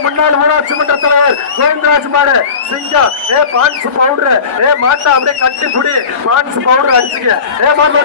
முன்னாள் ஊராட்சி மன்ற தலைவர் கோவிந்தராஜ் மாடு சிங்கம் ஏ பான்ஸ் பவுடர். ஏ மாட்டா அப்படியே கட்டி புடி பான்ஸ் பவுடர் அடிச்சுக்க ஏ மாட்டா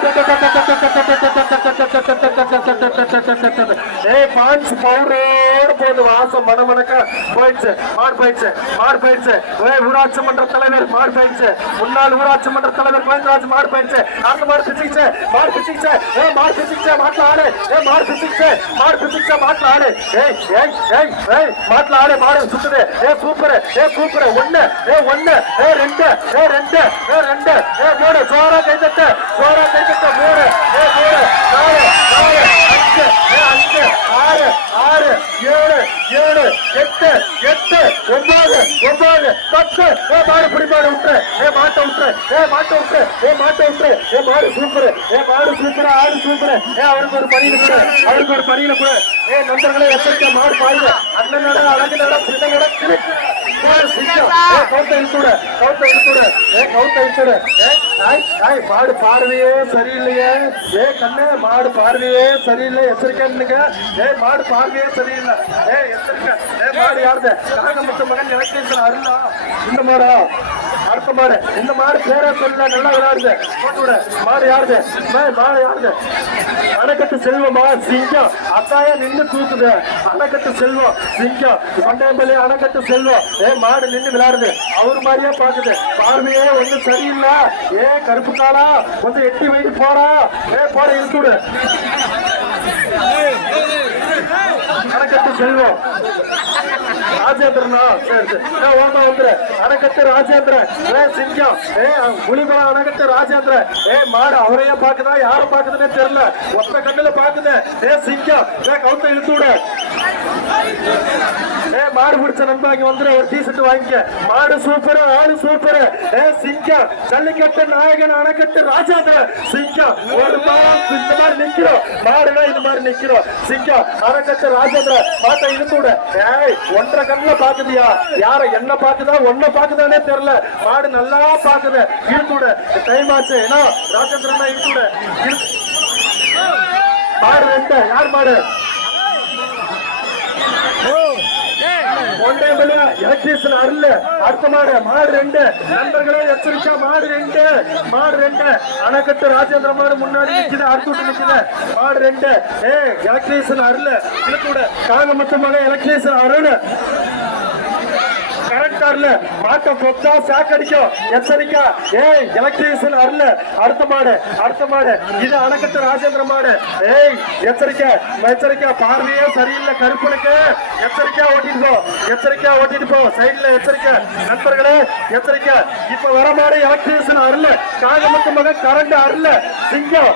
ஏ பான்ஸ் போது வாசம் மணமணக்க போயிடுச்சு மாடு போயிடுச்சு மாடு போயிடுச்சு. ஏ ஊராட்சி மன்ற தலைவர் மாடு போயிடுச்சு. முன்னாள் ஊராட்சி மன்ற தலைவர் கோவிந்தராஜ் மாடு போயிடுச்சு. அந்த மாடு பிச்சுக்கிச்சு மாடு பிச்சுக்கிச்சு. ஏ மாடு பிச்சுக்கிச்சு மாட்டுல ஆடு. ஏ மாடு பிச்சுக்கிச்சு மாடு பிச்சுக்கிச்சு மாட்டுல ஆடு. ஏய் ஏய் ஏய் ஏய் மாட்டுல ஆடு மாடு சுத்துது. ஏ சூப்பர் ஏ சூப்பர். ஒண்ணு ஏ ஒண்ணு ஏ ரெண்டு ஏ ரெண்டு ஏ ரெண்டு ஏ மூணு சோரா கைதட்டு. மாடு விட்டுரு ஏ மாட்டை விட்டுரு ஏ மாட்டை விட்டுரு ஏ மாட்டை விட்டுரு ஏ மாடு சூப்பர் ஏ மாடு சூப்பர் ஆடு சூப்பர் ஏ அவருக்கு ஒரு பணியில கூட அவருக்கு ஒரு பணியில கூட. ஏ நண்பர்களே எத்தனை மாடு பாருங்க. அண்ணன் அழகு நட பிள்ளை மாடு பார்வையே சரியில்லையே. ஏ கண்ணு மாடு பார்வையே சரியில்லை. எச்சரிக்கைன்னுங்க ஏ மாடு பார்வையே சரியில்லை. ஏ எச்சரிக்கை. மாடு யாருது? மகன் எலக்ட்ரிஷன் அருளா இந்த மாடா? அடுத்த மாடு இந்த மாடு பேரா சொல்ல நல்லா விளையாடுது போட்டு மாடு யாருது மாடு யாருது அணைக்கட்டு செல்வமா? சிங்கம். அத்தாய நின்று தூக்குது அணைக்கட்டு செல்வம். சிங்கம். பண்டையம்பள்ளி அணைக்கட்டு செல்வம். ஏ மாடு நின்று விளையாடுது. அவர் மாதிரியே பாக்குது பார்வையே ஒண்ணும் சரியில்லை. ஏ கருப்பு காலா? கொஞ்சம் எட்டி வைட்டு போடா. ஏ போட இழுத்து விடு அணைக்கட்டு செல்வம். ராஜேந்திரனா? சரி சரி. ஓமா வந்துரு. அணைக்கட்டு ராஜேந்திரன். ஏ சிங்கம். ஏ புலிபலம் அணைக்கட்டு ராஜேந்திரன். ஏ மாடு அவரையே பாக்குதா? யார பாக்குதுன்னே தெரியல. ஒத்த கண்ணுல பாக்குது. ஏ சிங்கம். ஏ கவுத்த இழுத்து விட. ஏ மாடு பிடிச்ச நண்பா இங்க வந்துரு ஒரு டீ ஷர்ட் வாங்கிக்க. மாடு சூப்பர் ஆடு சூப்பர். ஏ சிங்கம் ஜல்லிக்கட்டு நாயகன் அணைக்கட்டு ராஜாந்திர சிங்கம் ஒரு மாசம் இந்த மாதிரி நிக்கிறோம். மாடுனா இது மாதிரி நிக்கிறோம். சிங்கம் அணைக்கட்டு ராஜேந்திரன். மாட்டை இழுத்து விடு. ஏய் ஒன்றரை கண்ணுல பாக்குதியா? யார என்ன பாக்குதா ஒன்ன பாக்குதானே தெரியல. மாடு நல்லா பாக்குது. இழுத்து டைம் ஆச்சு. ஏன்னா ராஜேந்திரன் இழுத்து விடு. மாடு ரெண்டு. யார் மாடு? ஒன்றே மணி எலக்ட்ரிஷன் அருள் அடுத்த மாடு மாடு ரெண்டு. நண்பர்களே எச்சரிக்கா மாடு ரெண்டு மாடு ரெண்டு. அணைக்கட்டு ராஜேந்திர மாடு முன்னாடி நிக்குது அடுத்து நிக்குது. மாடு ரெண்டு. ஏ எலக்ட்ரிஷன் அருள். இழுத்து விட. காகமத்த மகன் எலக்ட்ரிஷன் அருள். கரண்ட் அருள் மாட்டை கொத்தா சாக்கடிக்கும் எச்சரிக்கா. ஏய் எலக்ட்ரிஷியன் அருள். அடுத்த மாடு அடுத்த மாடு. இது அணைக்கட்டு ராஜேந்திர மாடு. ஏய் எச்சரிக்கை எச்சரிக்கை. பார்வையே சரியில்லை கருப்பனுக்கு. எச்சரிக்கையா ஓட்டிட்டு போ. எச்சரிக்கையா ஓட்டிட்டு போ. சைட்ல எச்சரிக்கை. நண்பர்களே எச்சரிக்கை. இப்ப வர மாடு எலக்ட்ரீஷியன் அருள். காகமத்து மகன் கரண்ட் அருள். சிங்கம்.